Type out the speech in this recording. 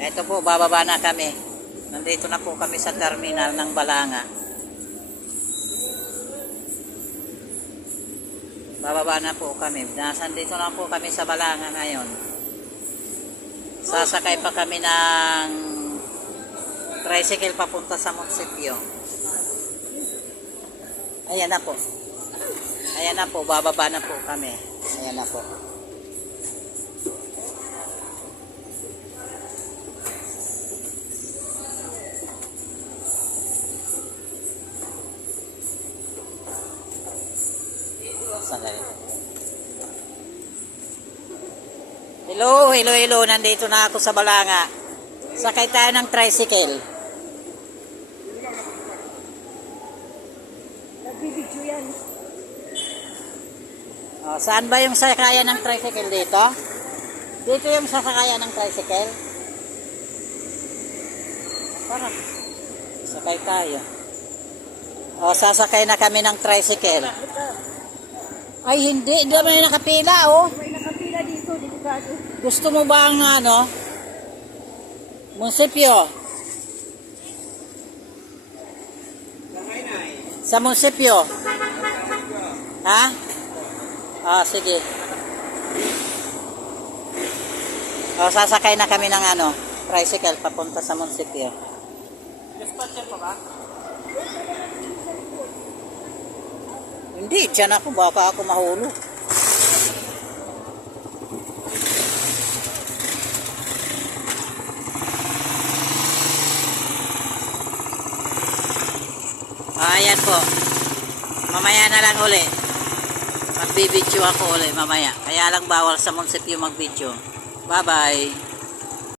Ito po, bababa na kami. Nandito na po kami sa terminal ng Balanga. Bababa na po kami. Nandito na po kami sa Balanga ngayon. Sasakay pa kami ng tricycle papunta sa munisipyo. Ayan na po. Ayan na po, bababa na po kami. Ayan na po. Sandali. Hello, hello, hello. Nandito na ako sa Balanga. Sakay tayo ng tricycle. Nagbibidyo yan. Oh, saan ba yung sakayan ng tricycle dito? Dito yung sasakayan ng tricycle. Tara. Sakay tayo. O, sasakay na kami ng tricycle. Ay, hindi. Hindi naman nakapila, oh. May nakapila dito, delikado. Gusto mo ba ang ano? Munisipyo? Sa munisipyo? Ha? Ah, sige. O, sasakay na kami ng ano, tricycle papunta sa munisipyo. Dispatcher pa ba? Hindi, dyan ako. Baka ako mahulog. Ayan po. Mamaya na lang uli. Magbibidyo ako uli mamaya. Kaya lang bawal sa munisipyo magbidyo. Bye-bye.